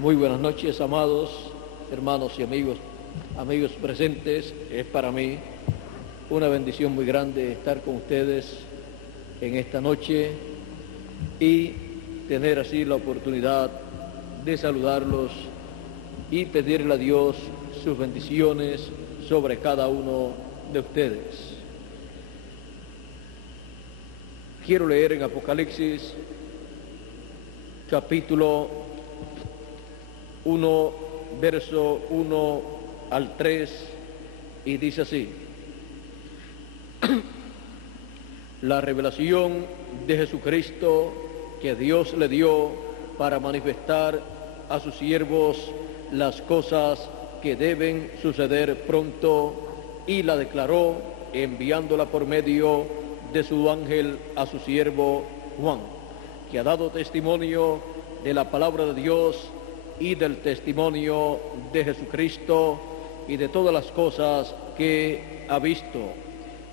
Muy buenas noches, amados hermanos y amigos presentes. Es para mí una bendición muy grande estar con ustedes en esta noche y tener así la oportunidad de saludarlos y pedirle a Dios sus bendiciones sobre cada uno de ustedes. Quiero leer en Apocalipsis capítulo 1, verso 1 al 3, y dice así: la revelación de Jesucristo que Dios le dio para manifestar a sus siervos las cosas que deben suceder pronto, y la declaró enviándola por medio de su ángel a su siervo Juan, que ha dado testimonio de la palabra de Dios y del testimonio de Jesucristo y de todas las cosas que ha visto.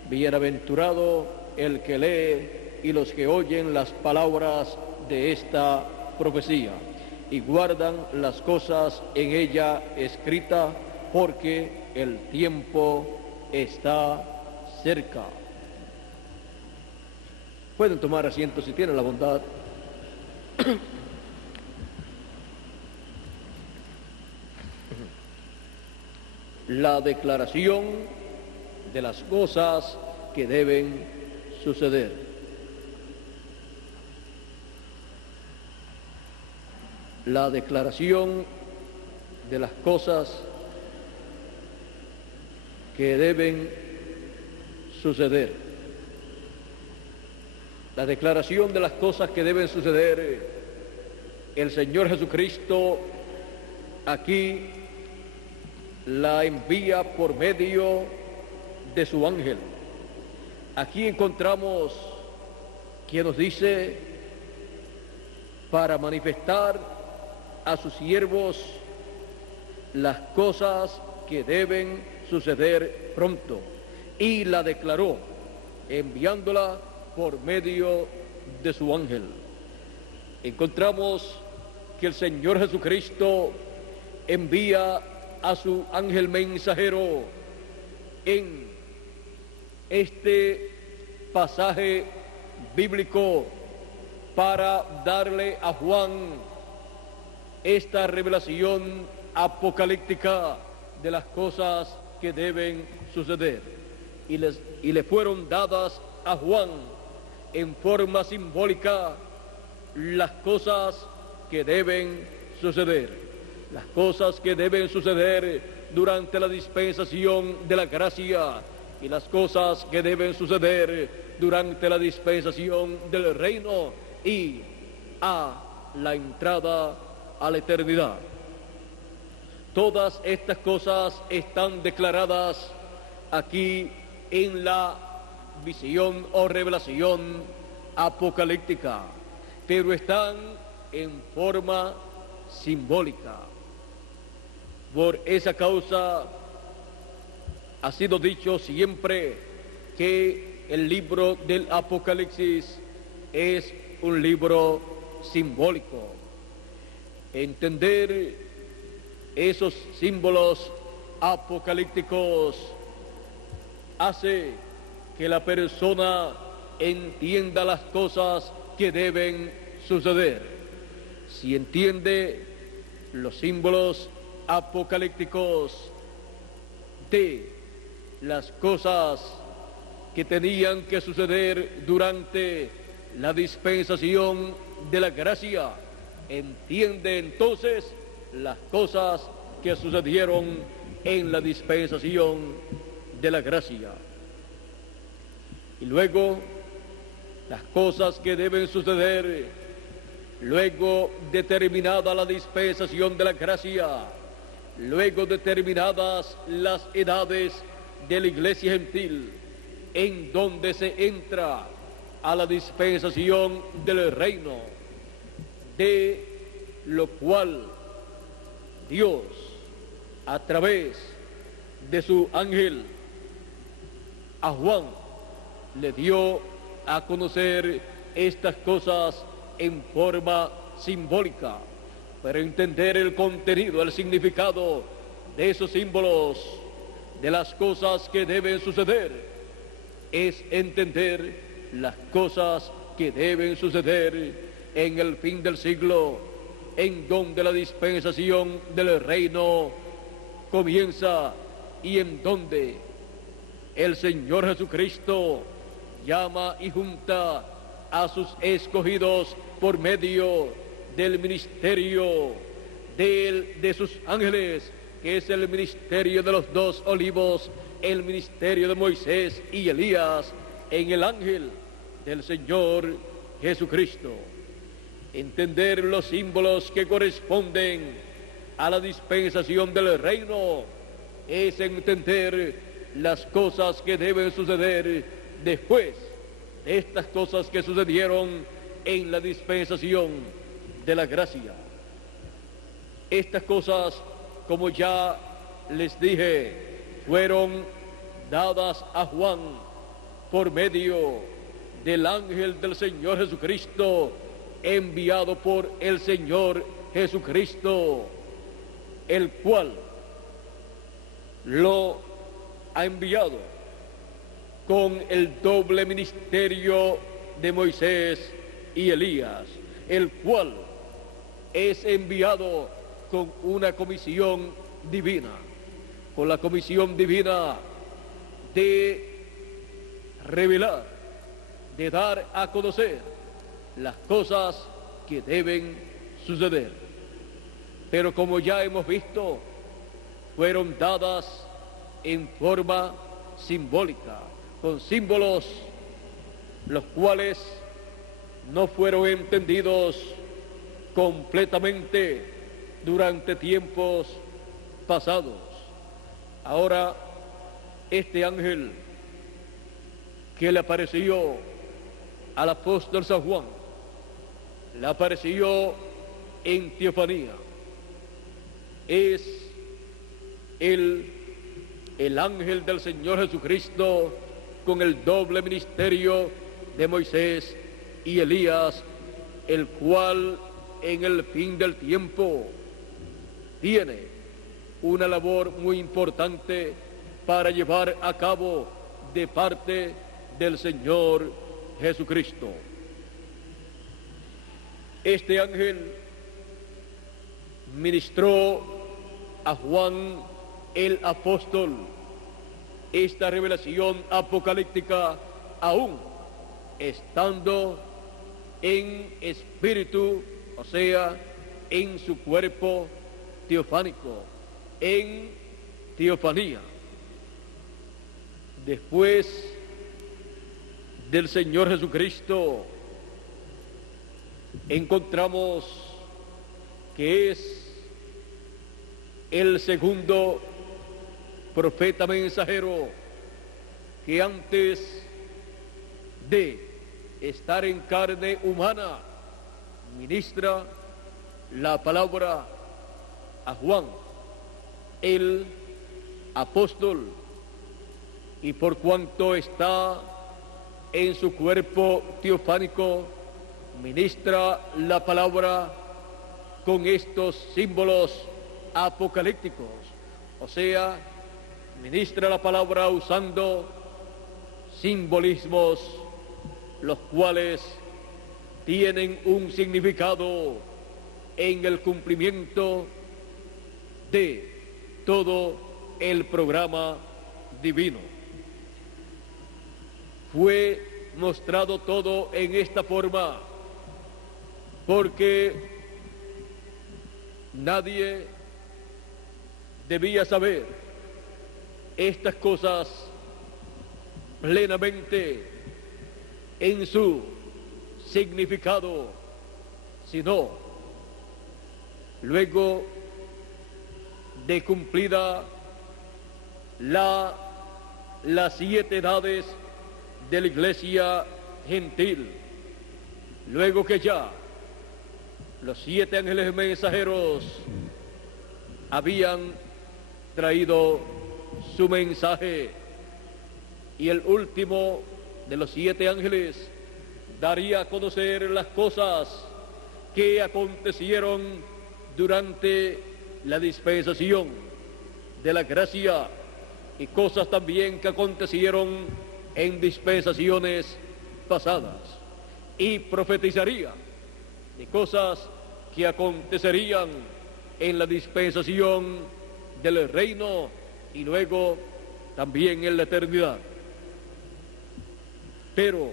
Bienaventurado el que lee y los que oyen las palabras de esta profecía y guardan las cosas en ella escritas, porque el tiempo está cerca. Pueden tomar asiento si tienen la bondad. La declaración de las cosas que deben suceder. La declaración de las cosas que deben suceder. La declaración de las cosas que deben suceder. El Señor Jesucristo aquí la envía por medio de su ángel. Aquí encontramos que nos dice para manifestar a sus siervos las cosas que deben suceder pronto, y la declaró enviándola por medio de su ángel. Encontramos que el Señor Jesucristo envía a su ángel mensajero en este pasaje bíblico para darle a Juan esta revelación apocalíptica de las cosas que deben suceder, y le fueron dadas a Juan en forma simbólica las cosas que deben suceder. Las cosas que deben suceder durante la dispensación de la gracia y las cosas que deben suceder durante la dispensación del reino y a la entrada a la eternidad. Todas estas cosas están declaradas aquí en la visión o revelación apocalíptica, pero están en forma simbólica. Por esa causa ha sido dicho siempre que el libro del Apocalipsis es un libro simbólico. Entender esos símbolos apocalípticos hace que la persona entienda las cosas que deben suceder. Si entiende los símbolos apocalípticos de las cosas que tenían que suceder durante la dispensación de la gracia, entiende entonces las cosas que sucedieron en la dispensación de la gracia. Y luego las cosas que deben suceder luego determinada la dispensación de la gracia, luego determinadas las edades de la iglesia gentil, en donde se entra a la dispensación del reino, de lo cual Dios, a través de su ángel, a Juan le dio a conocer estas cosas en forma simbólica, Pero entender el contenido, el significado de esos símbolos, de las cosas que deben suceder, es entender las cosas que deben suceder en el fin del siglo, en donde la dispensación del reino comienza y en donde el Señor Jesucristo llama y junta a sus escogidos por medio del ministerio de sus ángeles, que es el ministerio de los 2 olivos, el ministerio de Moisés y Elías, en el ángel del Señor Jesucristo. Entender los símbolos que corresponden a la dispensación del reino es entender las cosas que deben suceder después de estas cosas que sucedieron en la dispensación de la gracia. Estas cosas, como ya les dije, fueron dadas a Juan por medio del ángel del Señor Jesucristo, enviado por el Señor Jesucristo, el cual lo ha enviado con el doble ministerio de Moisés y Elías, el cual es enviado con una comisión divina, con la comisión divina de revelar, de dar a conocer las cosas que deben suceder. Pero como ya hemos visto, fueron dadas en forma simbólica, con símbolos los cuales no fueron entendidos completamente durante tiempos pasados. Ahora, este ángel que le apareció al apóstol San Juan, le apareció en teofanía, es el ángel del Señor Jesucristo con el doble ministerio de Moisés y Elías, el cual en el fin del tiempo tiene una labor muy importante para llevar a cabo de parte del Señor Jesucristo. Este ángel ministró a Juan el apóstol esta revelación apocalíptica, aún estando en espíritu, o sea, en su cuerpo teofánico, en teofanía. Después del Señor Jesucristo, encontramos que es el segundo profeta mensajero que antes de estar en carne humana ministra la palabra a Juan, el apóstol, y por cuanto está en su cuerpo teofánico, ministra la palabra con estos símbolos apocalípticos, o sea, ministra la palabra usando simbolismos los cuales tienen un significado en el cumplimiento de todo el programa divino. Fue mostrado todo en esta forma porque nadie debía saber estas cosas plenamente en su significado, sino luego de cumplida las 7 edades de la iglesia gentil, luego que ya los 7 ángeles mensajeros habían traído su mensaje, y el último de los 7 ángeles daría a conocer las cosas que acontecieron durante la dispensación de la gracia y cosas también que acontecieron en dispensaciones pasadas, y profetizaría de cosas que acontecerían en la dispensación del reino y luego también en la eternidad. Pero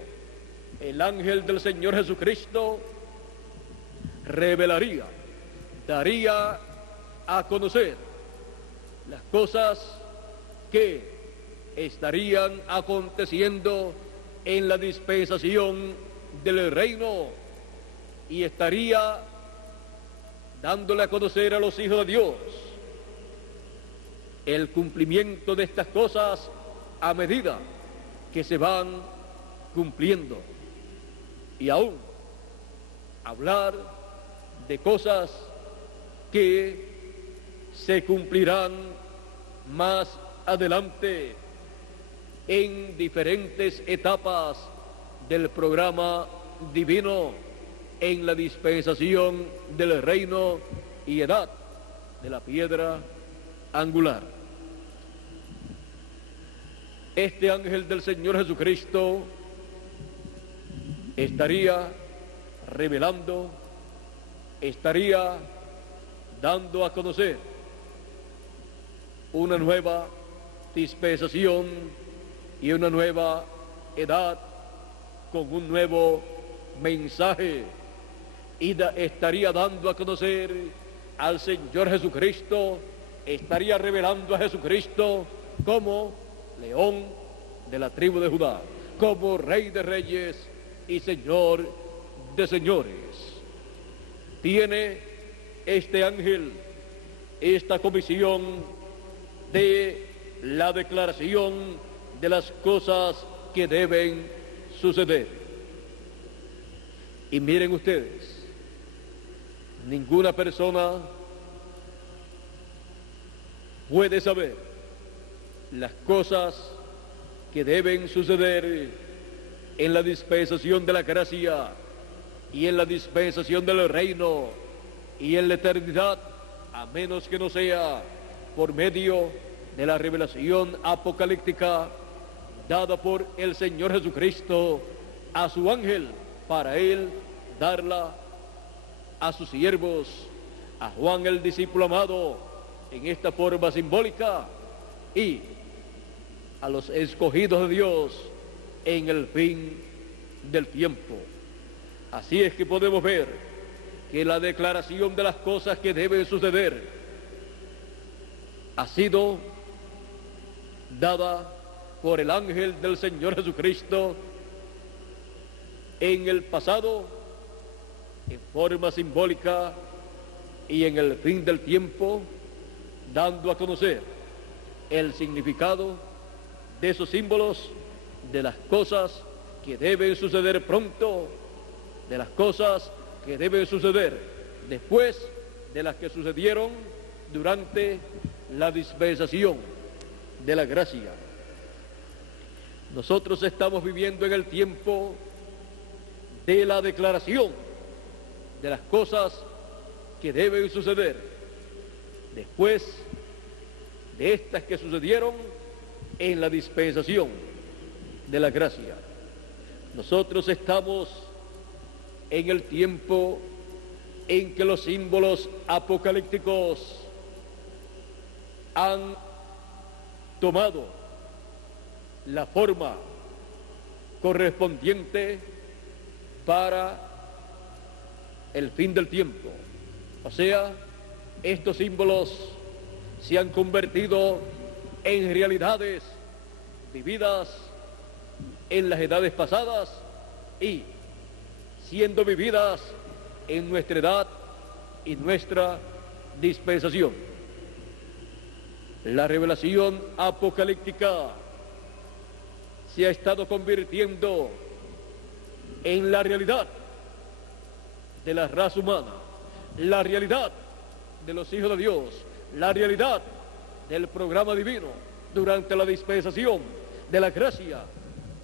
el ángel del Señor Jesucristo revelaría, daría a conocer las cosas que estarían aconteciendo en la dispensación del reino, y estaría dándole a conocer a los hijos de Dios el cumplimiento de estas cosas a medida que se van cumpliendo, y aún hablar de cosas que se cumplirán más adelante en diferentes etapas del programa divino, en la dispensación del reino y edad de la piedra angular. Este ángel del Señor Jesucristo estaría revelando, estaría dando a conocer una nueva dispensación y una nueva edad con un nuevo mensaje, y estaría dando a conocer al Señor Jesucristo, estaría revelando a Jesucristo como León de la tribu de Judá, como Rey de Reyes y Señor de Señores. Tiene este ángel esta comisión de la declaración de las cosas que deben suceder. Y miren ustedes, ninguna persona puede saber las cosas que deben suceder en la dispensación de la gracia y en la dispensación del reino y en la eternidad, a menos que no sea por medio de la revelación apocalíptica dada por el Señor Jesucristo a su ángel, para él darla a sus siervos, a Juan el discípulo amado, en esta forma simbólica, y a los escogidos de Dios en el fin del tiempo. Así es que podemos ver que la declaración de las cosas que deben suceder ha sido dada por el ángel del Señor Jesucristo en el pasado, en forma simbólica, y en el fin del tiempo, dando a conocer el significado de esos símbolos, de las cosas que deben suceder pronto, de las cosas que deben suceder después de las que sucedieron durante la dispensación de la gracia. Nosotros estamos viviendo en el tiempo de la declaración de las cosas que deben suceder después de estas que sucedieron en la dispensación de la gracia. Nosotros estamos en el tiempo en que los símbolos apocalípticos han tomado la forma correspondiente para el fin del tiempo. O sea, estos símbolos se han convertido en realidades vividas en las edades pasadas y siendo vividas en nuestra edad y nuestra dispensación. La revelación apocalíptica se ha estado convirtiendo en la realidad de la raza humana, la realidad de los hijos de Dios, la realidad del programa divino durante la dispensación de la gracia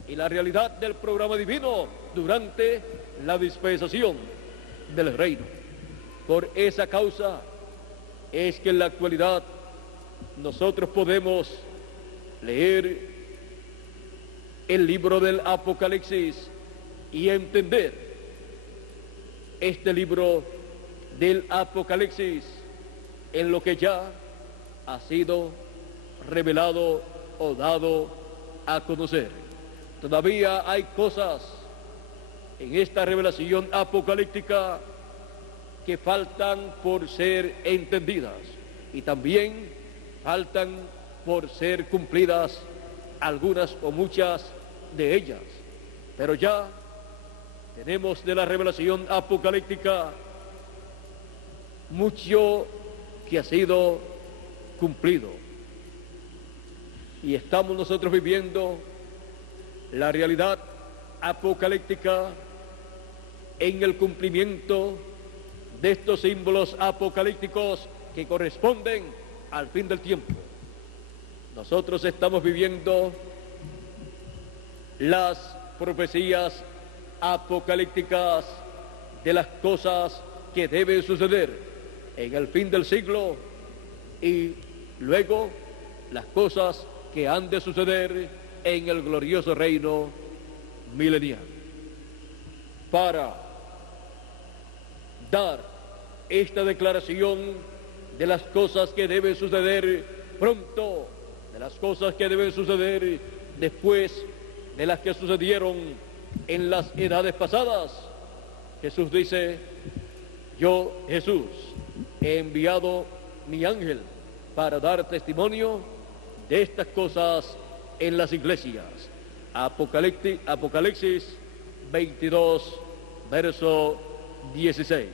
y la realidad del programa divino durante la dispensación del reino. Por esa causa es que en la actualidad nosotros podemos leer el libro del Apocalipsis y entender este libro del Apocalipsis en lo que ya ha sido revelado o dado a conocer. Todavía hay cosas en esta revelación apocalíptica que faltan por ser entendidas y también faltan por ser cumplidas algunas o muchas de ellas. Pero ya tenemos de la revelación apocalíptica mucho que ha sido cumplido. Y estamos nosotros viviendo la realidad apocalíptica en el cumplimiento de estos símbolos apocalípticos que corresponden al fin del tiempo. Nosotros estamos viviendo las profecías apocalípticas de las cosas que deben suceder en el fin del siglo y luego las cosas que han de suceder en el glorioso reino milenial. Para dar esta declaración de las cosas que deben suceder pronto, de las cosas que deben suceder después de las que sucedieron en las edades pasadas, Jesús dice: yo, Jesús, he enviado mi ángel para dar testimonio de estas cosas en las iglesias. Apocalipsis 22, verso 16.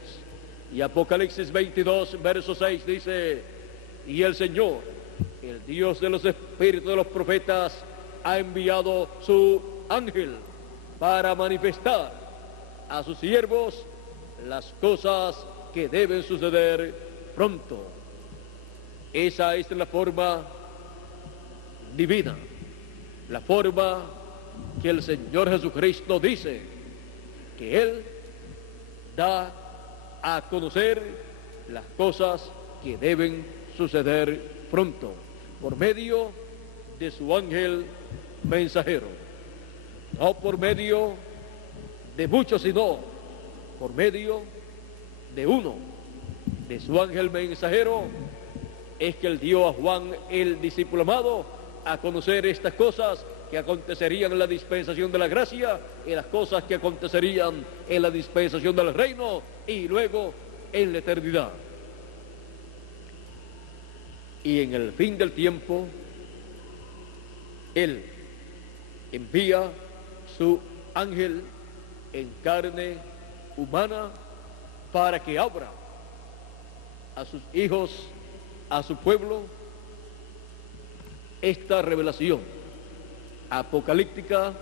Y Apocalipsis 22, verso 6 dice: y el Señor, el Dios de los espíritus de los profetas, ha enviado su ángel para manifestar a sus siervos las cosas que deben suceder pronto. Esa es la forma divina, la forma que el Señor Jesucristo dice que Él da a conocer las cosas que deben suceder pronto, por medio de su ángel mensajero. No por medio de muchos, sino por medio de uno, de su ángel mensajero, es que él dio a Juan, el discípulo amado, a conocer estas cosas que acontecerían en la dispensación de la gracia y las cosas que acontecerían en la dispensación del reino y luego en la eternidad. Y en el fin del tiempo, Él envía su ángel en carne humana para que abra a sus hijos, a su pueblo, esta revelación apocalíptica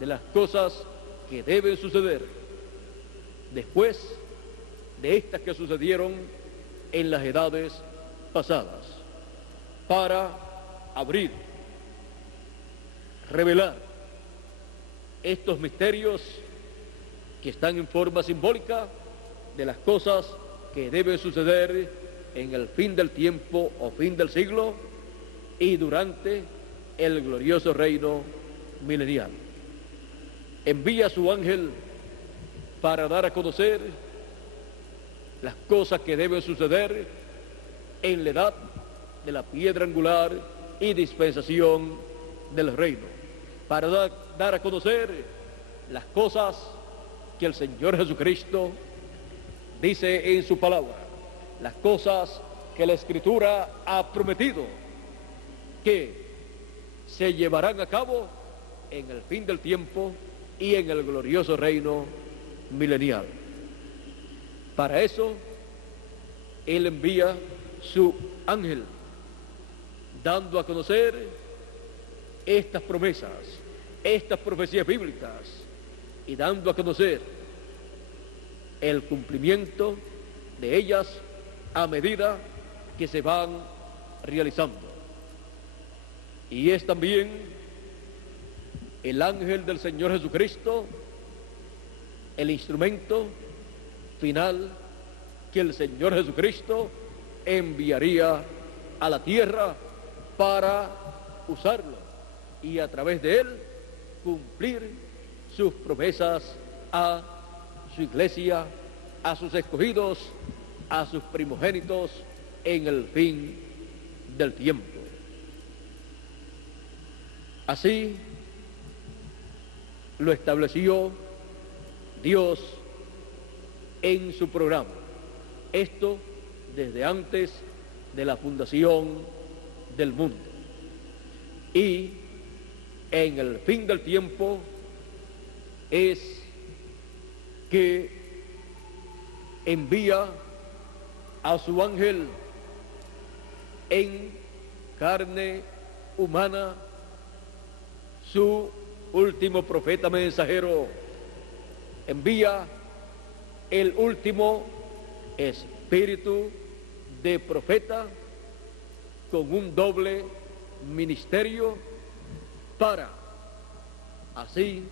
de las cosas que deben suceder después de estas que sucedieron en las edades pasadas, para abrir, revelar estos misterios que están en forma simbólica de las cosas que deben suceder en el fin del tiempo o fin del siglo y durante el glorioso reino milenial. Envía a su ángel para dar a conocer las cosas que deben suceder en la edad de la piedra angular y dispensación del reino, para dar a conocer las cosas que el Señor Jesucristo dice en su palabra, las cosas que la Escritura ha prometido que se llevarán a cabo en el fin del tiempo y en el glorioso reino milenial. Para eso, Él envía su ángel, dando a conocer estas promesas, estas profecías bíblicas, y dando a conocer el cumplimiento de ellas a medida que se van realizando. Y es también el ángel del Señor Jesucristo el instrumento final que el Señor Jesucristo enviaría a la tierra para usarlo y a través de él cumplir sus promesas a su iglesia, a sus escogidos, a sus primogénitos en el fin del tiempo. Así lo estableció Dios en su programa. Esto desde antes de la fundación del mundo. Y en el fin del tiempo es que envía a su ángel en carne humana, su último profeta mensajero, envía el último espíritu de profeta con un doble ministerio para así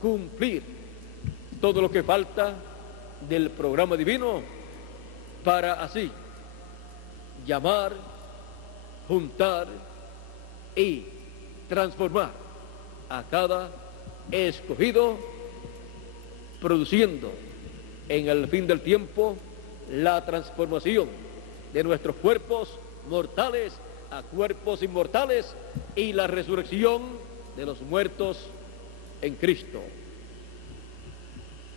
cumplir todo lo que falta del programa divino, para así llamar, juntar y transformar a cada escogido, produciendo en el fin del tiempo la transformación de nuestros cuerpos mortales a cuerpos inmortales y la resurrección de los muertos en Cristo.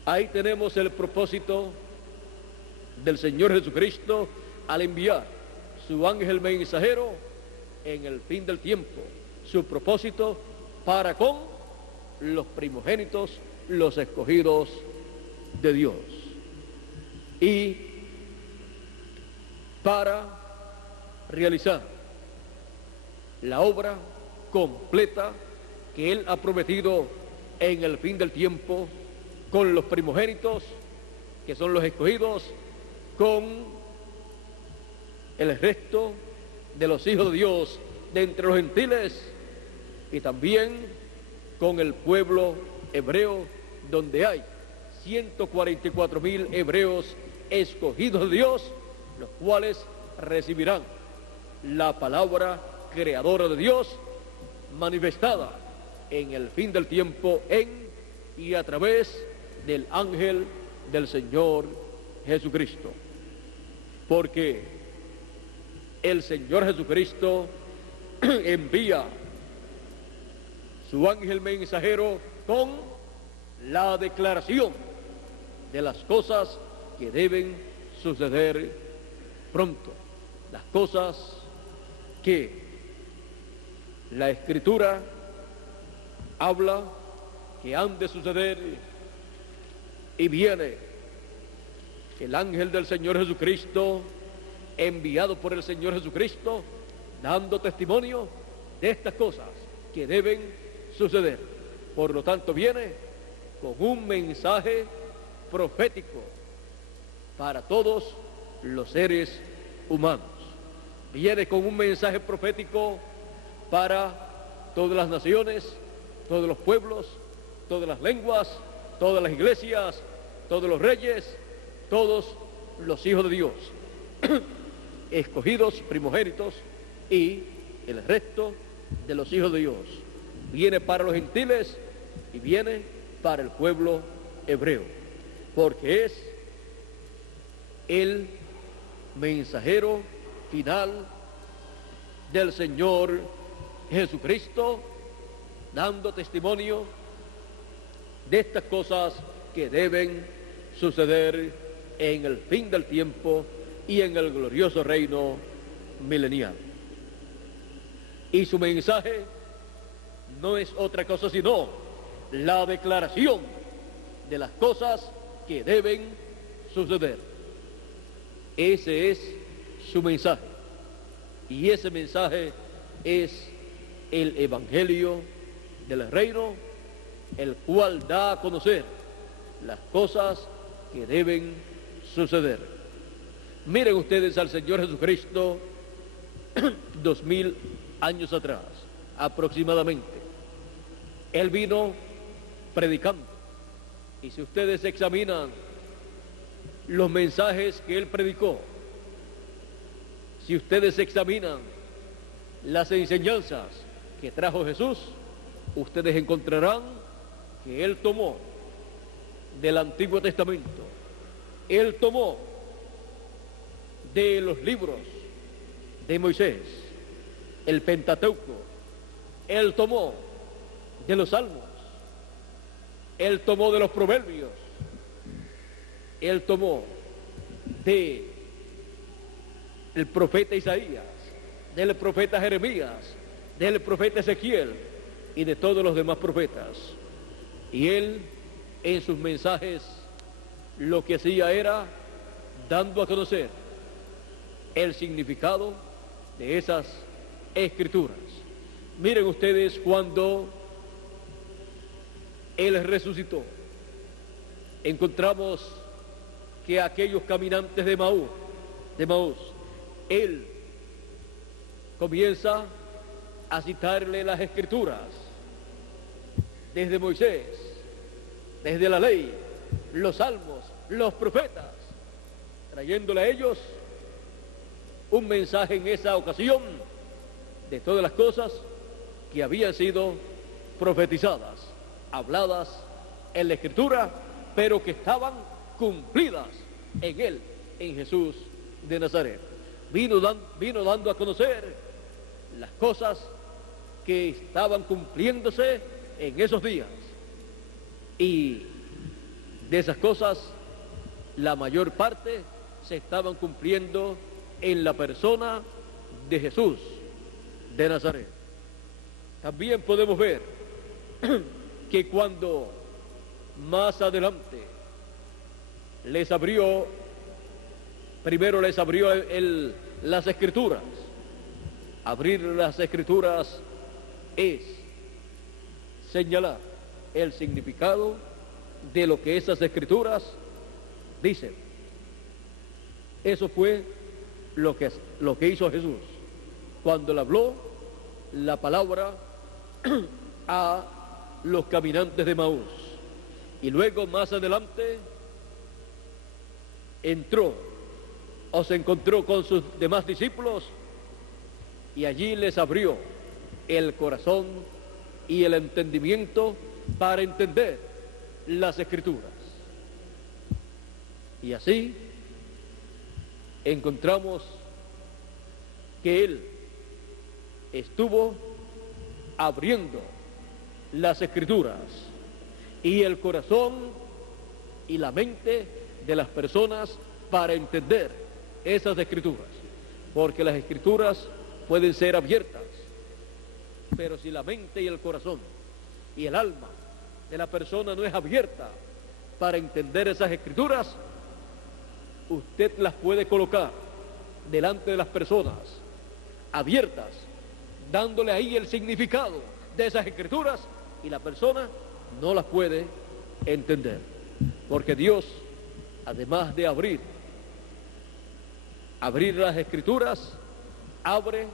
Ahí tenemos el propósito del Señor Jesucristo al enviar su ángel mensajero en el fin del tiempo. Su propósito para con los primogénitos, los escogidos de Dios. Y para realizar la obra completa que Él ha prometido en el fin del tiempo con los primogénitos, que son los escogidos, con el resto de los hijos de Dios de entre los gentiles y también con el pueblo hebreo, donde hay 144,000 hebreos escogidos de Dios, los cuales recibirán la palabra creadora de Dios manifestada en el fin del tiempo en y a través del ángel del Señor Jesucristo. Porque el Señor Jesucristo envía su ángel mensajero con la declaración de las cosas que deben suceder pronto, las cosas que la Escritura habla que han de suceder, y viene el ángel del Señor Jesucristo, enviado por el Señor Jesucristo, dando testimonio de estas cosas que deben suceder. Por lo tanto, viene con un mensaje profético para todos los seres humanos. Viene con un mensaje profético para todas las naciones, todos los pueblos, todas las lenguas, todas las iglesias, todos los reyes, todos los hijos de Dios, escogidos, primogénitos, y el resto de los hijos de Dios. Viene para los gentiles y viene para el pueblo hebreo, porque es el mensajero final del Señor Jesucristo, dando testimonio de estas cosas que deben suceder en el fin del tiempo y en el glorioso reino milenial. Y su mensaje no es otra cosa sino la declaración de las cosas que deben suceder. Ese es su mensaje. Y ese mensaje es el Evangelio del reino, el cual da a conocer las cosas que deben suceder. Miren ustedes al Señor Jesucristo 2000 años atrás, aproximadamente. Él vino predicando. Y si ustedes examinan los mensajes que él predicó. Si ustedes examinan las enseñanzas que trajo Jesús, ustedes encontrarán que él tomó del Antiguo Testamento, él tomó de los libros de Moisés, el Pentateuco, él tomó de los Salmos, él tomó de los Proverbios, él tomó de el profeta Isaías, del profeta Jeremías, del profeta Ezequiel y de todos los demás profetas. Y él, en sus mensajes, lo que hacía era dando a conocer el significado de esas escrituras. Miren ustedes, cuando él resucitó, encontramos que aquellos caminantes de Maús, él comienza a citarle las escrituras, desde Moisés, desde la ley, los salmos, los profetas, trayéndole a ellos un mensaje en esa ocasión de todas las cosas que habían sido profetizadas, habladas en la Escritura, pero que estaban cumplidas en él, en Jesús de Nazaret. Vino dando a conocer las cosas que estaban cumpliéndose en esos días. Y de esas cosas, la mayor parte se estaban cumpliendo en la persona de Jesús de Nazaret. También podemos ver que cuando más adelante primero les abrió las escrituras. Abrir las escrituras es señalar el significado de lo que esas escrituras dicen. Eso fue lo que hizo Jesús cuando le habló la palabra a los caminantes de Maús. Y luego más adelante se encontró con sus demás discípulos y allí les abrió el corazón y el entendimiento para entender las escrituras. Y así encontramos que él estuvo abriendo las escrituras y el corazón y la mente de las personas para entender esas escrituras, porque las escrituras pueden ser abiertas, pero si la mente y el corazón y el alma de la persona no es abierta para entender esas escrituras, usted las puede colocar delante de las personas abiertas, dándole ahí el significado de esas escrituras, y la persona no las puede entender, porque Dios, además de abrir las escrituras, abre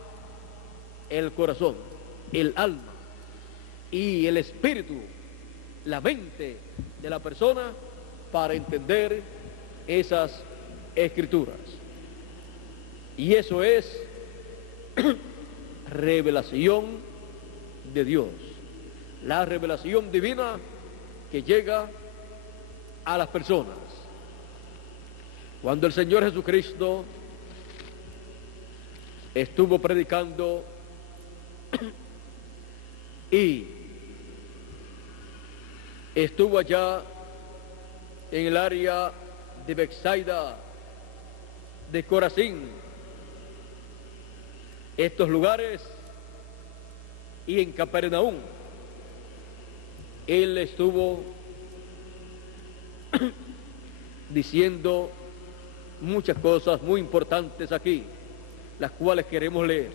el corazón, el alma y el espíritu, la mente de la persona para entender esas escrituras. Y eso es revelación de Dios, la revelación divina que llega a las personas. Cuando el Señor Jesucristo estuvo predicando y estuvo allá en el área de Betsaida, de Corazín, estos lugares, y en Capernaum, él estuvo diciendo muchas cosas muy importantes aquí, las cuales queremos leer.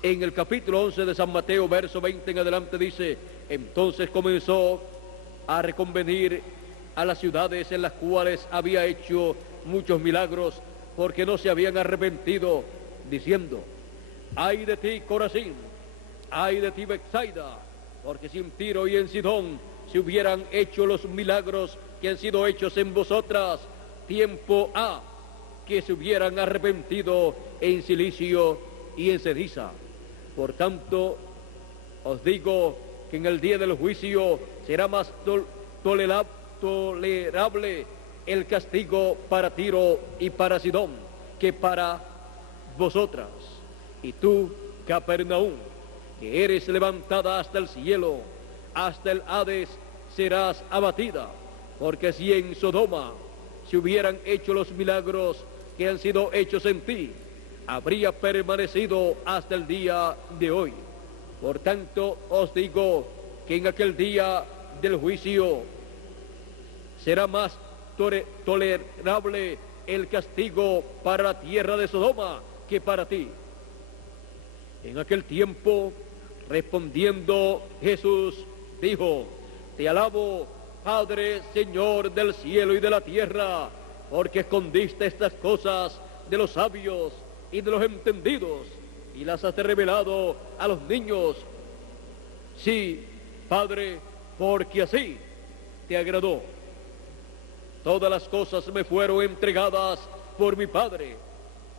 En el capítulo 11 de San Mateo, verso 20 en adelante, dice: entonces comenzó a reconvenir a las ciudades en las cuales había hecho muchos milagros, porque no se habían arrepentido, diciendo: ay de ti, Corazín, ay de ti, Betsaida, porque si en Tiro y en Sidón se hubieran hecho los milagros que han sido hechos en vosotras, tiempo ha que se hubieran arrepentido en silicio y en ceniza. Por tanto, os digo que en el día del juicio será más tolerable el castigo para Tiro y para Sidón que para vosotras. Y tú, Capernaum, que eres levantada hasta el cielo, hasta el Hades serás abatida, porque si en Sodoma se hubieran hecho los milagros que han sido hechos en ti, habría permanecido hasta el día de hoy. Por tanto, os digo que en aquel día del juicio será más tolerable el castigo para la tierra de Sodoma que para ti. En aquel tiempo, respondiendo Jesús, dijo: te alabo, Padre, Señor del cielo y de la tierra, porque escondiste estas cosas de los sabios y de los entendidos y las has revelado a los niños. Sí, Padre, porque así te agradó. Todas las cosas me fueron entregadas por mi Padre,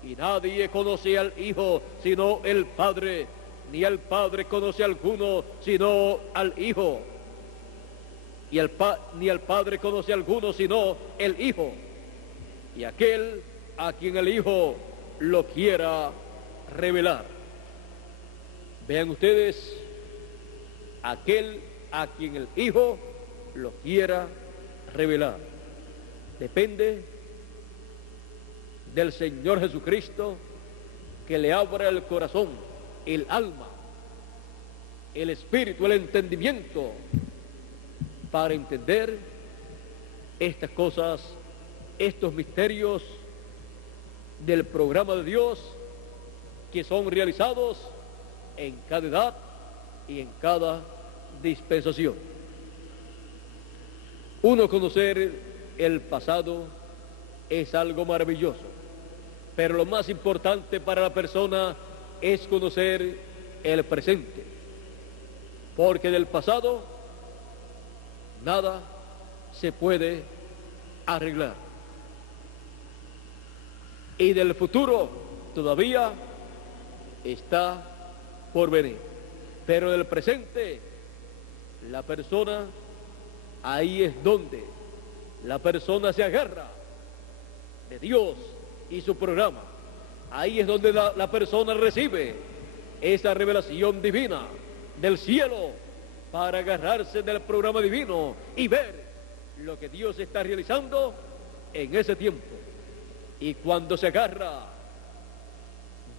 y nadie conoce al Hijo sino el Padre, ni al Padre conoce a alguno sino al Hijo, ni al Padre conoce a alguno sino el Hijo, y aquel a quien el Hijo lo quiera revelar. Vean ustedes, aquel a quien el Hijo lo quiera revelar. Depende del Señor Jesucristo que le abra el corazón, el alma, el espíritu, el entendimiento, para entender estas cosas, estos misterios del programa de Dios que son realizados en cada edad y en cada dispensación. Uno conocer el pasado es algo maravilloso, pero lo más importante para la persona es conocer el presente, porque del pasado nada se puede arreglar, y del futuro todavía está por venir, pero del presente la persona, ahí es donde la persona se agarra de Dios y su programa. Ahí es donde la persona recibe esa revelación divina del cielo para agarrarse del programa divino y ver lo que Dios está realizando en ese tiempo. Y cuando se agarra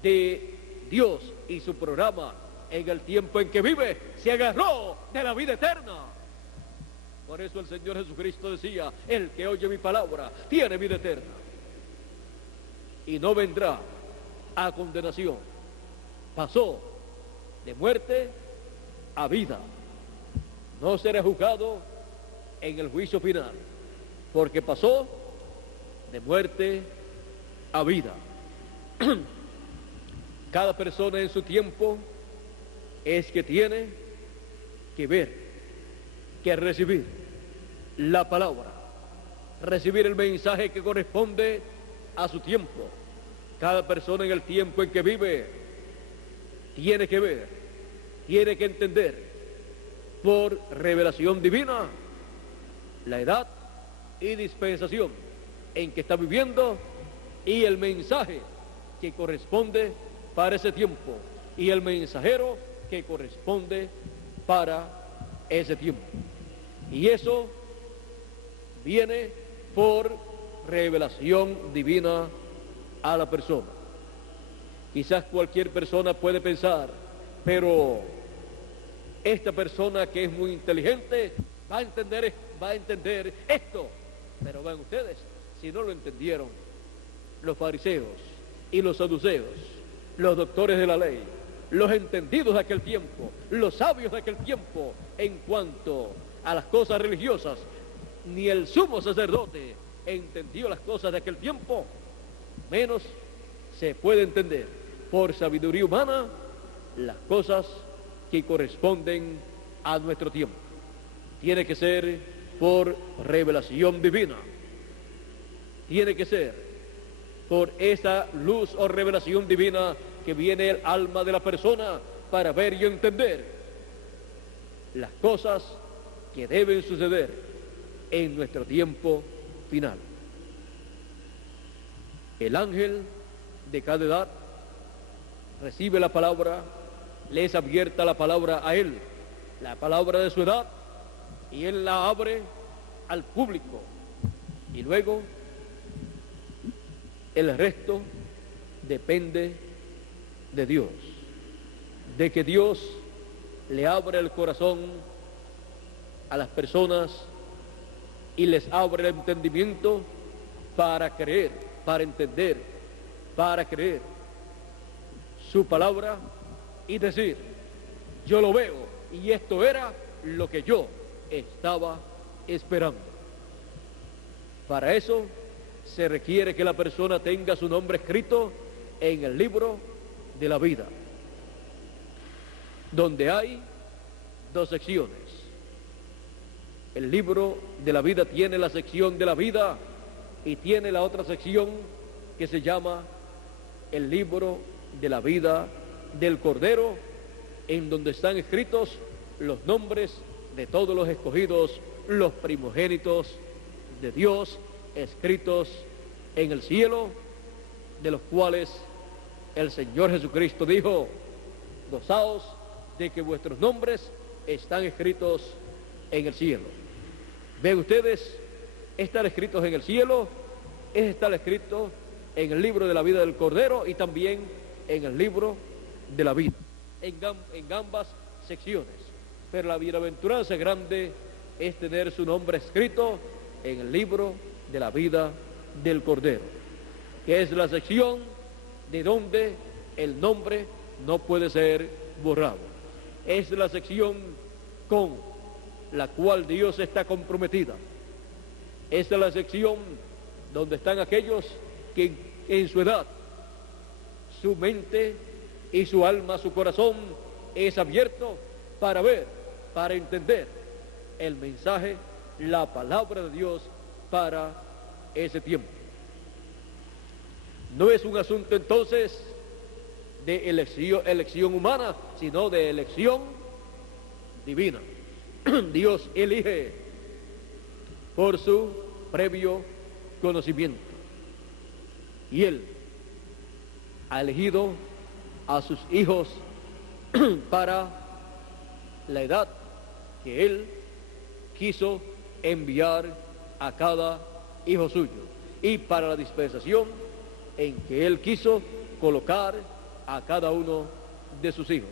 de Dios y su programa en el tiempo en que vive, se agarró de la vida eterna. Por eso el Señor Jesucristo decía: el que oye mi palabra tiene vida eterna y no vendrá a condenación. Pasó de muerte a vida. No será juzgado en el juicio final, porque pasó de muerte a vida. Cada persona en su tiempo es que tiene que ver, que recibir la palabra, recibir el mensaje que corresponde a su tiempo. Cada persona en el tiempo en que vive tiene que ver, tiene que entender por revelación divina la edad y dispensación en que está viviendo y el mensaje que corresponde para ese tiempo y el mensajero que corresponde para ese tiempo. Y eso viene por revelación divina a la persona. Quizás cualquier persona puede pensar: pero esta persona que es muy inteligente va a entender esto. Pero vean ustedes, si no lo entendieron los fariseos y los saduceos, los doctores de la ley, los entendidos de aquel tiempo, los sabios de aquel tiempo, en cuanto a las cosas religiosas, ni el sumo sacerdote entendió las cosas de aquel tiempo, menos se puede entender por sabiduría humana las cosas que corresponden a nuestro tiempo. tiene que ser por revelación divina. Tiene que ser por esa luz o revelación divina que viene el alma de la persona para ver y entender las cosas que deben suceder en nuestro tiempo final. El ángel de cada edad recibe la palabra, le es abierta la palabra a él, la palabra de su edad, y él la abre al público. Y luego el resto depende de Dios, de que Dios le abre el corazón a las personas y les abre el entendimiento para creer, para entender, para creer su palabra y decir: yo lo veo y esto era lo que yo estaba esperando. Para eso se requiere que la persona tenga su nombre escrito en el libro de la vida, donde hay dos secciones. El libro de la vida tiene la sección de la vida y tiene la otra sección que se llama el libro de la vida del Cordero, en donde están escritos los nombres de todos los escogidos, los primogénitos de Dios, escritos en el cielo, de los cuales el Señor Jesucristo dijo: gozaos de que vuestros nombres están escritos en el cielo. Ven ustedes, están escritos en el cielo, están escritos en el libro de la vida del Cordero y también en el libro de la vida, en ambas secciones. Pero la bienaventuranza grande es tener su nombre escrito en el libro de la vida del Cordero, que es la sección de donde el nombre no puede ser borrado. Es la sección con la cual Dios está comprometida. Esta es la sección donde están aquellos que en su edad, su mente y su alma, su corazón es abierto para ver, para entender el mensaje, la palabra de Dios para ese tiempo. No es un asunto entonces de elección humana, sino de elección divina. Dios elige por su previo conocimiento, y Él ha elegido a sus hijos para la edad que Él quiso enviar a cada hijo suyo, y para la dispensación en que Él quiso colocar a cada uno de sus hijos.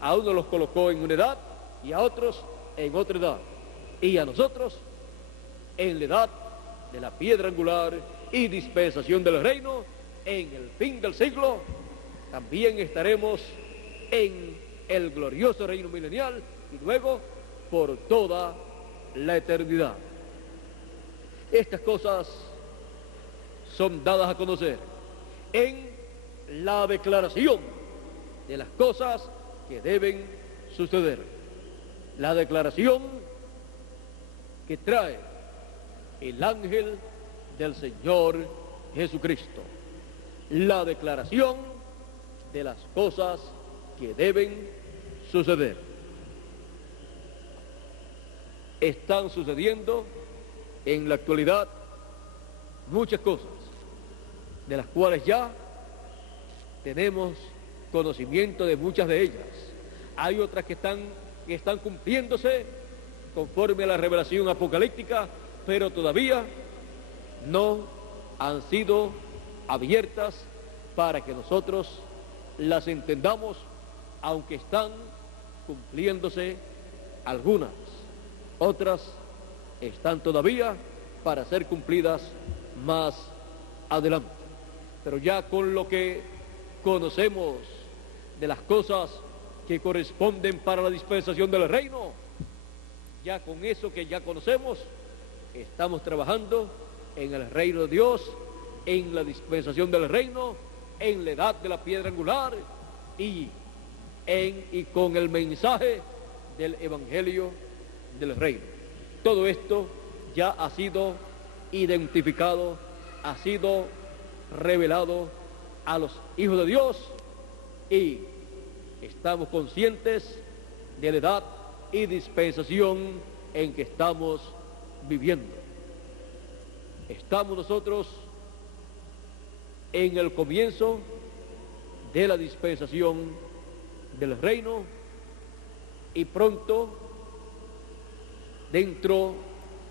A uno los colocó en una edad y a otros en otra edad, y a nosotros en la edad de la piedra angular y dispensación del reino. En el fin del siglo también estaremos en el glorioso reino milenial y luego por toda la eternidad. Estas cosas son dadas a conocer en la declaración de las cosas que deben suceder. La declaración que trae el ángel del Señor Jesucristo. La declaración de las cosas que deben suceder. Están sucediendo en la actualidad muchas cosas, de las cuales ya tenemos conocimiento de muchas de ellas. Hay otras que están cumpliéndose conforme a la revelación apocalíptica, pero todavía no han sido abiertas para que nosotros las entendamos, aunque están cumpliéndose algunas. Otras están todavía para ser cumplidas más adelante. Pero ya con lo que conocemos de las cosas que corresponden para la dispensación del reino, ya con eso que ya conocemos, estamos trabajando en el reino de Dios, en la dispensación del reino, en la edad de la piedra angular y con el mensaje del evangelio del reino. todo esto ya ha sido identificado, ha sido revelado a los hijos de Dios y estamos conscientes de la edad y dispensación en que estamos viviendo. Estamos nosotros en el comienzo de la dispensación del reino y pronto, dentro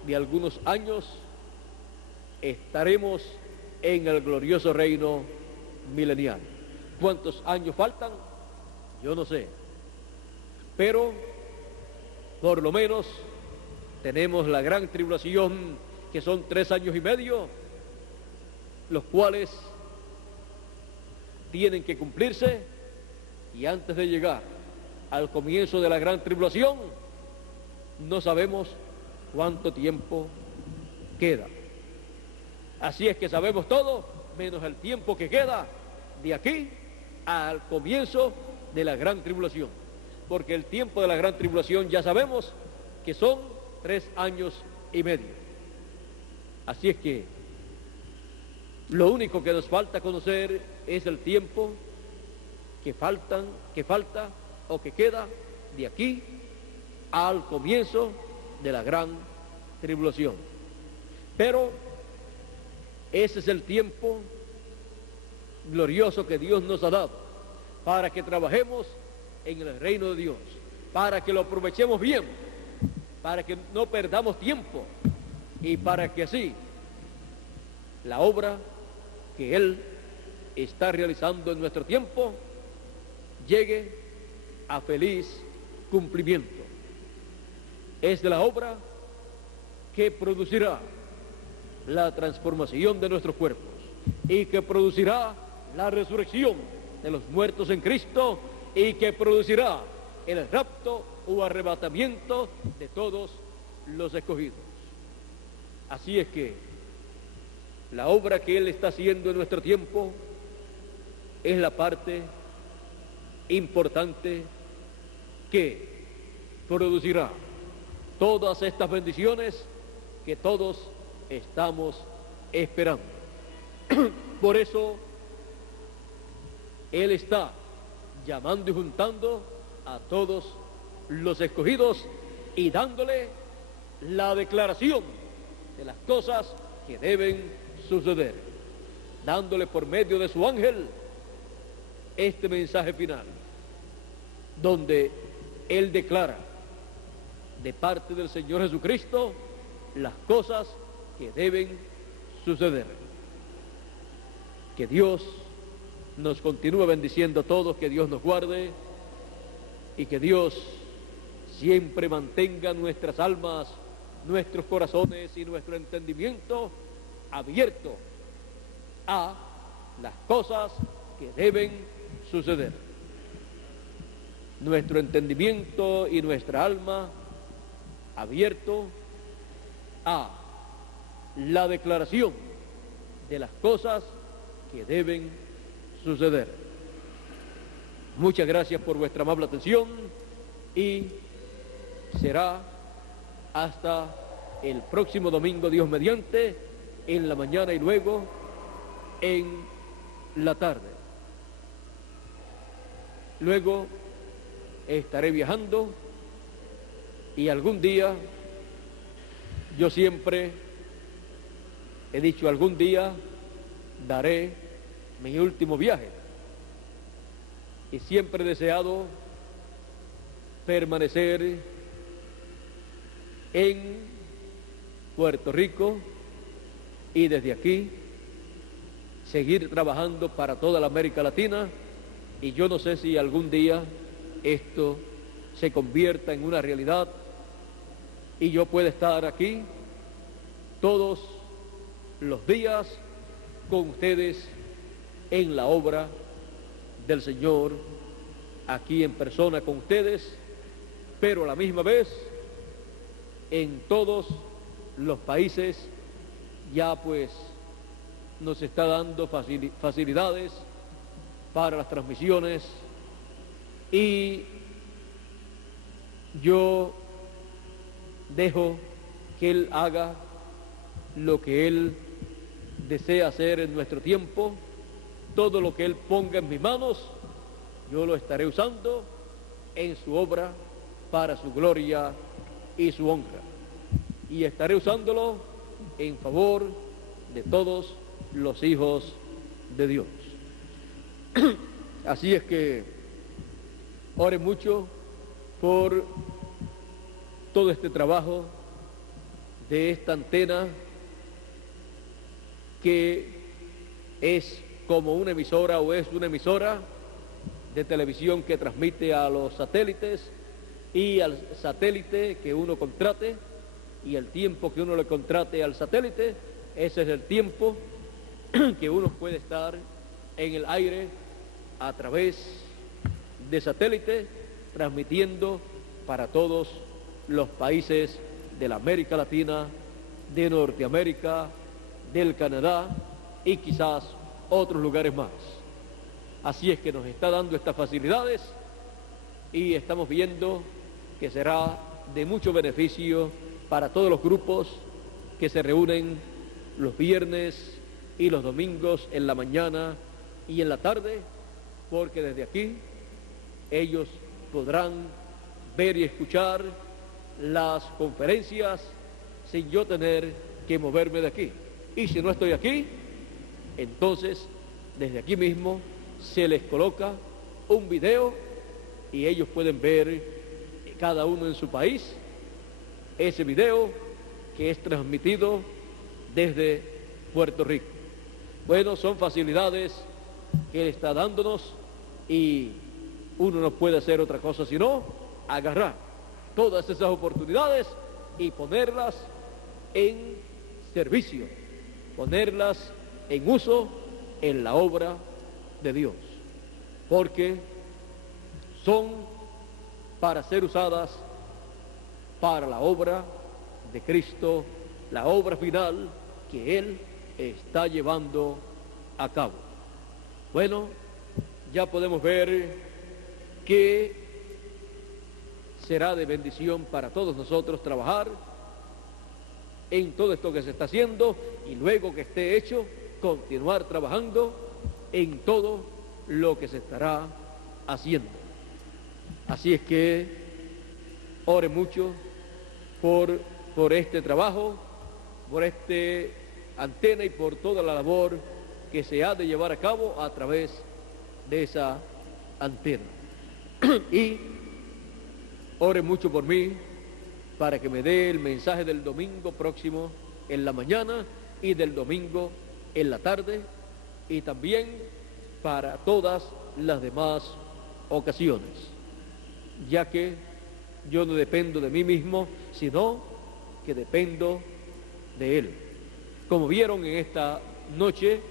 de algunos años, estaremos en el glorioso reino milenial. ¿Cuántos años faltan? Yo no sé, pero por lo menos tenemos la gran tribulación, que son 3 años y medio, los cuales tienen que cumplirse, y antes de llegar al comienzo de la gran tribulación no sabemos cuánto tiempo queda. Así es que sabemos todo menos el tiempo que queda de aquí al comienzo de la gran tribulación, porque el tiempo de la gran tribulación ya sabemos que son 3 años y medio. Así es que lo único que nos falta conocer es el tiempo que falta o que queda de aquí al comienzo de la gran tribulación. Pero ese es el tiempo glorioso que Dios nos ha dado para que trabajemos en el reino de Dios, para que lo aprovechemos bien, para que no perdamos tiempo y para que así la obra que Él está realizando en nuestro tiempo llegue a feliz cumplimiento. Es de la obra que producirá la transformación de nuestros cuerpos y que producirá la resurrección de los muertos en Cristo y que producirá el rapto o arrebatamiento de todos los escogidos. Así es que la obra que Él está haciendo en nuestro tiempo es la parte importante que producirá todas estas bendiciones que todos estamos esperando. Por eso Él está llamando y juntando a todos los escogidos y dándole la declaración de las cosas que deben suceder, dándole por medio de su ángel este mensaje final, donde Él declara de parte del Señor Jesucristo las cosas que deben suceder. Que Dios nos continúe bendiciendo a todos, que Dios nos guarde y que Dios siempre mantenga nuestras almas, nuestros corazones y nuestro entendimiento abierto a las cosas que deben suceder. Nuestro entendimiento y nuestra alma abierto a la declaración de las cosas que deben suceder. Muchas gracias por vuestra amable atención y será hasta el próximo domingo, Dios mediante, en la mañana y luego en la tarde. Luego estaré viajando y algún día, yo siempre he dicho, algún día daré mi último viaje y siempre he deseado permanecer en Puerto Rico y desde aquí seguir trabajando para toda la América Latina, y yo no sé si algún día esto se convierta en una realidad y yo pueda estar aquí todos los días con ustedes en la obra del Señor, aquí en persona con ustedes, pero a la misma vez en todos los países ya pues nos está dando facilidades para las transmisiones, y yo dejo que Él haga lo que Él desea hacer en nuestro tiempo. Todo lo que Él ponga en mis manos, yo lo estaré usando en su obra para su gloria y su honra. Y estaré usándolo en favor de todos los hijos de Dios. Así es que oren mucho por todo este trabajo de esta antena que es como una emisora o es una emisora de televisión que transmite a los satélites, y al satélite que uno contrate y el tiempo que uno le contrate al satélite, ese es el tiempo que uno puede estar en el aire a través de satélite, transmitiendo para todos los países de la América Latina, de Norteamérica, del Canadá y quizás otros lugares más. Así es que nos está dando estas facilidades y estamos viendo que será de mucho beneficio para todos los grupos que se reúnen los viernes y los domingos en la mañana y en la tarde, porque desde aquí ellos podrán ver y escuchar las conferencias sin yo tener que moverme de aquí. Y si no estoy aquí, entonces desde aquí mismo se les coloca un video y ellos pueden ver cada uno en su país ese video que es transmitido desde Puerto Rico. Bueno, son facilidades que Él está dándonos y uno no puede hacer otra cosa sino agarrar todas esas oportunidades y ponerlas en servicio, ponerlas en uso en la obra de Dios, porque son para ser usadas para la obra de Cristo, la obra final que Él está llevando a cabo. Bueno, ya podemos ver que será de bendición para todos nosotros trabajar en todo esto que se está haciendo y luego que esté hecho, continuar trabajando en todo lo que se estará haciendo. Así es que ore mucho por este trabajo, por este antena y por toda la labor que se ha de llevar a cabo a través de esa antena. Y ore mucho por mí para que me dé el mensaje del domingo próximo en la mañana y del domingo en la tarde, y también para todas las demás ocasiones, ya que yo no dependo de mí mismo, sino que dependo de Él. Como vieron en esta noche,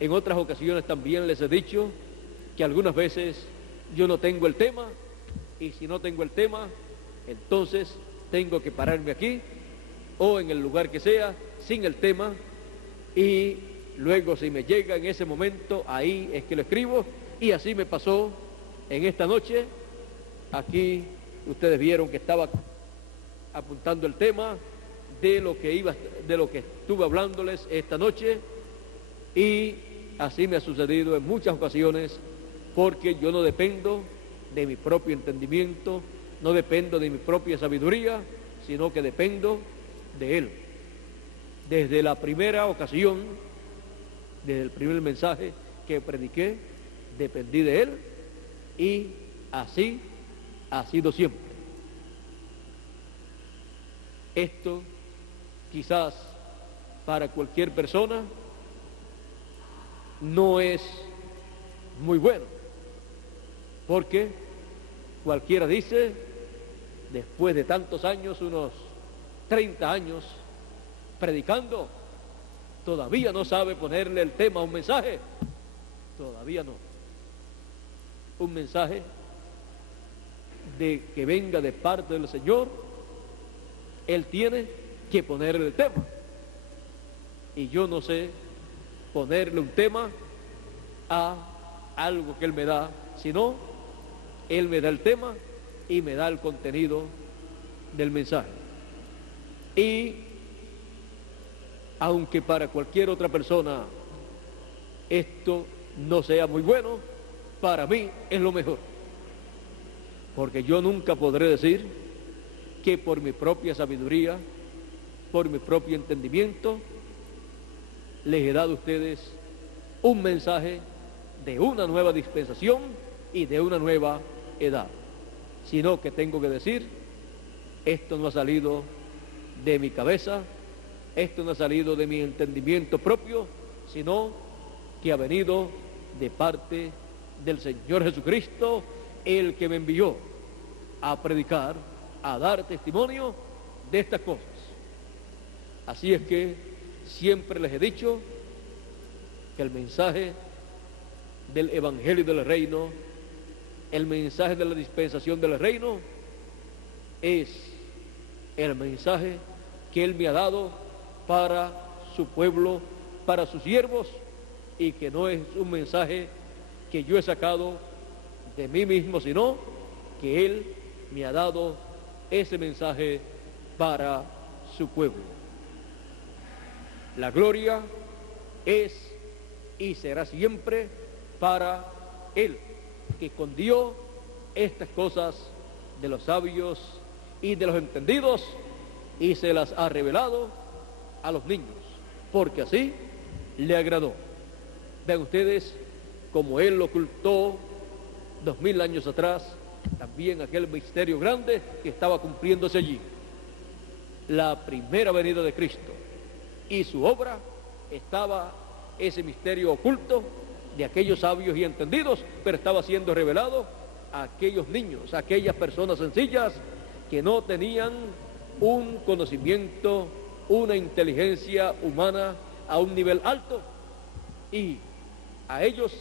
en otras ocasiones también les he dicho que algunas veces yo no tengo el tema, y si no tengo el tema, entonces tengo que pararme aquí o en el lugar que sea sin el tema, y luego si me llega en ese momento, ahí es que lo escribo. Y así me pasó en esta noche. Aquí ustedes vieron que estaba apuntando el tema de lo que estuve hablándoles esta noche, y así me ha sucedido en muchas ocasiones, porque yo no dependo de mi propio entendimiento, no dependo de mi propia sabiduría, sino que dependo de Él. Desde la primera ocasión, desde el primer mensaje que prediqué, dependí de Él, y así ha sido siempre. Esto quizás para cualquier persona no es muy bueno, porque cualquiera dice, después de tantos años, unos 30 años predicando, todavía no sabe ponerle el tema a un mensaje. Todavía no. Un mensaje de que venga de parte del Señor, Él tiene que ponerle el tema. Y yo no sé ponerle un tema a algo que Él me da, sino Él me da el tema y me da el contenido del mensaje. Y aunque para cualquier otra persona esto no sea muy bueno, para mí es lo mejor. Porque yo nunca podré decir que por mi propia sabiduría, por mi propio entendimiento, les he dado a ustedes un mensaje de una nueva dispensación y de una nueva edad, sino que tengo que decir, esto no ha salido de mi cabeza, esto no ha salido de mi entendimiento propio, sino que ha venido de parte del Señor Jesucristo, el que me envió a predicar, a dar testimonio de estas cosas. Así es que siempre les he dicho que el mensaje del Evangelio del Reino, el mensaje de la dispensación del Reino, es el mensaje que Él me ha dado para su pueblo, para sus siervos, y que no es un mensaje que yo he sacado de mí mismo, sino que Él me ha dado ese mensaje para su pueblo. La gloria es y será siempre para Él, que escondió estas cosas de los sabios y de los entendidos y se las ha revelado a los niños, porque así le agradó. Vean ustedes como Él lo ocultó 2000 años atrás, también aquel misterio grande que estaba cumpliéndose allí, la primera venida de Cristo, y su obra estaba ese misterio oculto de aquellos sabios y entendidos, pero estaba siendo revelado a aquellos niños, a aquellas personas sencillas que no tenían un conocimiento, una inteligencia humana a un nivel alto, y a ellos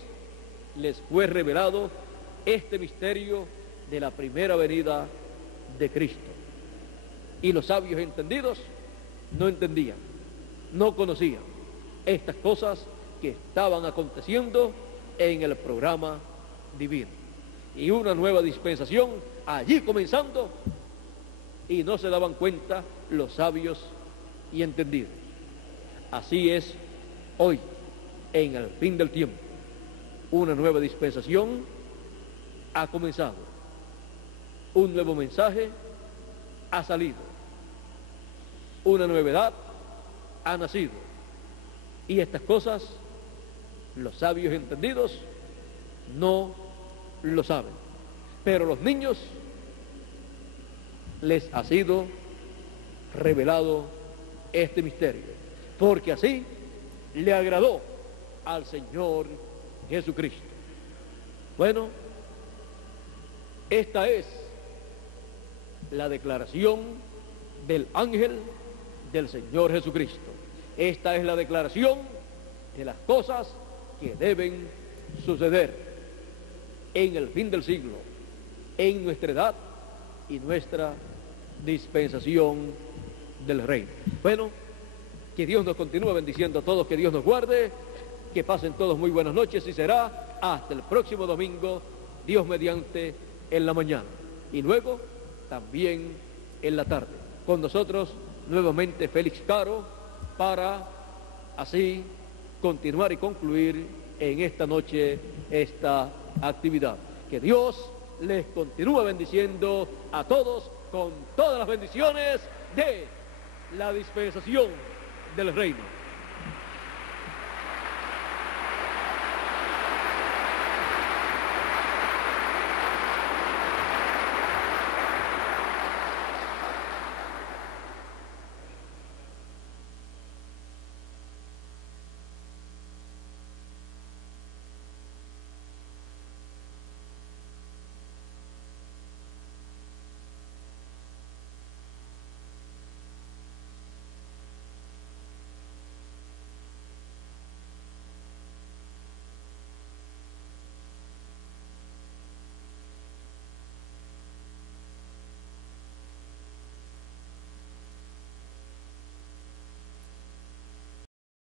les fue revelado este misterio de la primera venida de Cristo. Y los sabios entendidos no entendían, no conocían estas cosas que estaban aconteciendo en el programa divino. Y una nueva dispensación allí comenzando, y no se daban cuenta los sabios y entendidos. Así es hoy, en el fin del tiempo. Una nueva dispensación ha comenzado. Un nuevo mensaje ha salido. Una nueva edad ha nacido. Y estas cosas, los sabios entendidos no lo saben. Pero los niños les ha sido revelado este misterio, porque así le agradó al Señor Jesucristo. Bueno, esta es la declaración del ángel del Señor Jesucristo. Esta es la declaración de las cosas que deben suceder en el fin del siglo, en nuestra edad y nuestra dispensación del reino. Bueno, que Dios nos continúe bendiciendo a todos, que Dios nos guarde, que pasen todos muy buenas noches, y será hasta el próximo domingo, Dios mediante, en la mañana, y luego también en la tarde. Con nosotros nuevamente Félix Caro, para así continuar y concluir en esta noche esta actividad. Que Dios les continúe bendiciendo a todos con todas las bendiciones de la dispensación del reino.